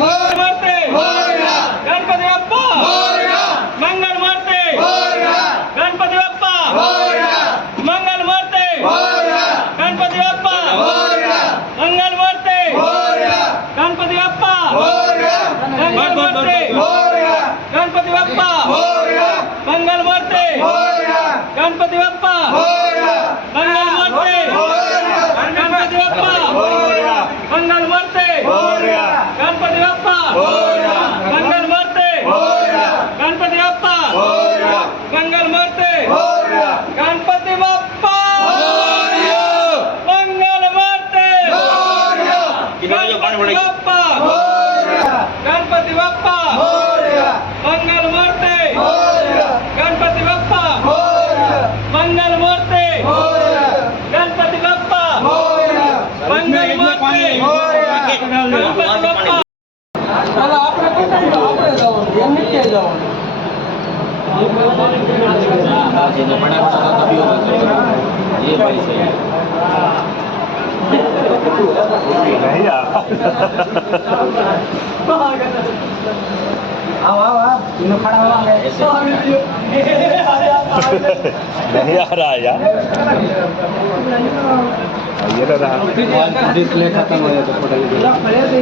मूर्ते गणपती बाप्पा मंगल मूर्ते गणपती बाप्पा मंगल मूर्ते गणपती बाप्पा मंगल मूर्ते गणपती बाप्पा मंगल मूर्ते गणपती बाप्पा मंगल मूर्ते गणपती बाप्पा मंगल मूर्ते गणपती बाप्पा मंगल मूर्ते गणपती बाप्पा मंगल मूर्ते गणपती बाप्पा मंगल मूर्ते गणपती बाप्पा मंगल मूर्ते गणपती बाप्पा गणपती बाप्पा मंगल मूर्ते गणपती बाप्पा मंगल मूर्ते गणपती बाप्पा मंगल मूर्ते गणपती बाप्पा चला आपण जाऊ नहीं आ रहा यार ये रहा डिस्प्ले खत्म हो जाता